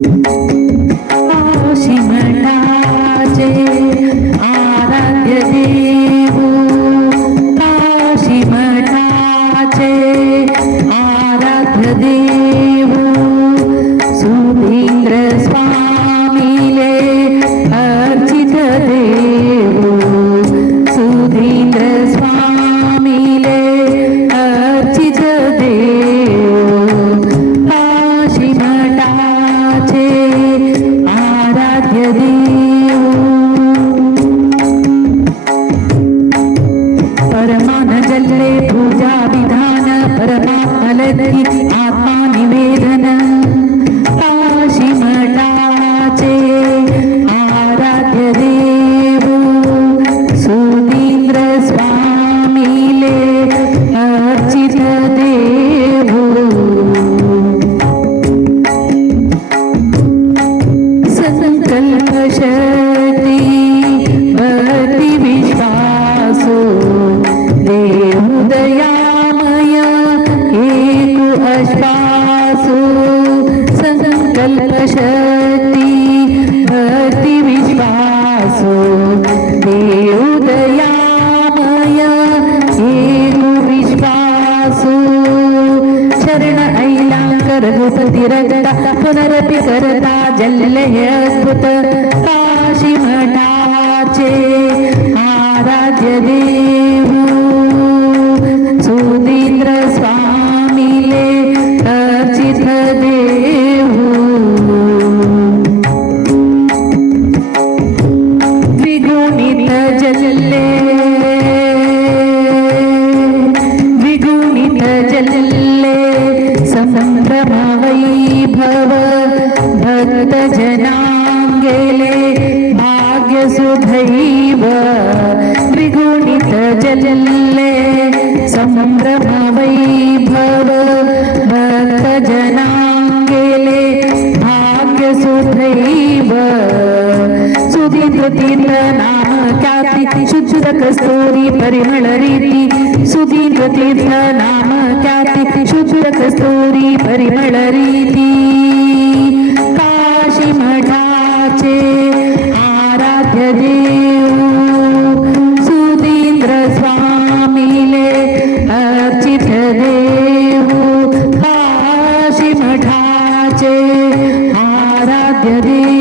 काशीमठाचे आराध्य देव, काशीमठाचे आराध्य देव, सुधींद्र स्वामीले अर्चित देव, सुधींद्र स्वामीले अर्चित देव, काशीमठाचे आराध्य देव. परमान जल्ले पूजा विधान, परमात्मलकी आत्मा निवेदन, काशीमठाचे आराध्य देव, सुधींद्र स्वामीले अर्चित देव. संकल्प शक्ती भक्ती विश्वासो देवोदयामय एक अश्वासो. संकल्प शक्ती भक्ती विश्वासो देवोदयामय एक विश्वासो. शरण ऐलांकर भूपती रगडा पुनरपि करता जल्ले अद्भुत, काशीमठाचे आराध्य देव, सुधींद्र स्वामीले अर्चित देव. द्विगुणित जल्ले द्विगुणित जल्ले संभ्रम वैभव, भक्त जनांगेले भाग्य सुदैव. द्विगुणित जल्ले संभ्रम वैभव, भक्त जनांगेले भाग्य सुदैव. सुधींद्र तीर्थ नाम ख्याती, शुद्ध कस्तुरी परिमळ रीती. सुधींद्र तीर्थ नाम ख्याती, शुद्ध कस्तुरी परिमळ रीती. काशीमठाचे आराध्य देव, सुधींद्र स्वामीले अर्चित देव, काशीमठाचे आराध्य देव.